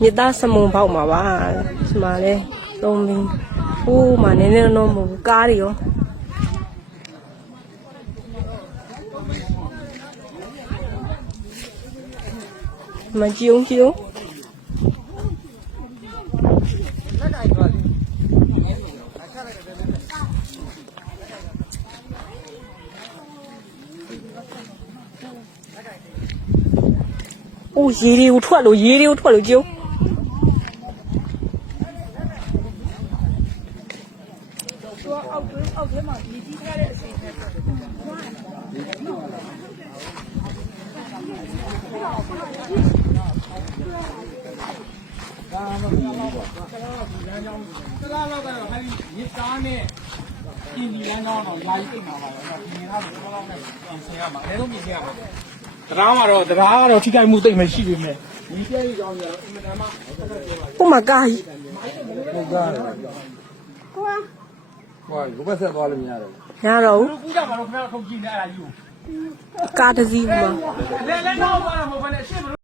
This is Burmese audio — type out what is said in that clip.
မြစ်သားစမုံပေါက်မှာပါဒီမှာလဲသုံးမင်းဟိုးမှာနည်းနည်းတော့မဟုတ်ဘူးကားတွေရောမကြည့်အောင်အိုးရေတွေကိုထွက်လို့ကြည့်အောက်ထဲမှာမြည်ကြီးထားတဲ့အစီအစဉ်တွေဒါမှမဟုတ်ဘူး။ဆရာကဒီလမ်းကြောင်းဆရာလောက်ကတော့ဟိုင်းရစ်သားနဲ့ပြင်ဒီလမ်းကြောင်းတော့ယာယီအိတ်မှာပါတော့ဒီနေ့ကတော့ဘောလောက်နဲ့ဆရာမှာအဲလိုမြင်ရမှာ။တရားကတော့ထိခိုက်မှုတိတ်မရှိပြီမဲ့ဒီပြည့်ကြောင်းကြတော့အင်မတန်မှဟိုမှာကားကြီးဟုတ်ကဲ့ဟိုဘက်ဆက်သွားလို့မရတော့ရတော့ဘူးကူးကြမှာတော့ခင်ဗျားတို့ထုံကြည့်နေအဲ့ဒါကြီးကိုကားတစ်စီးမှာလဲတော့သွားတာမဟုတ်ဘဲနဲ့ရှေ့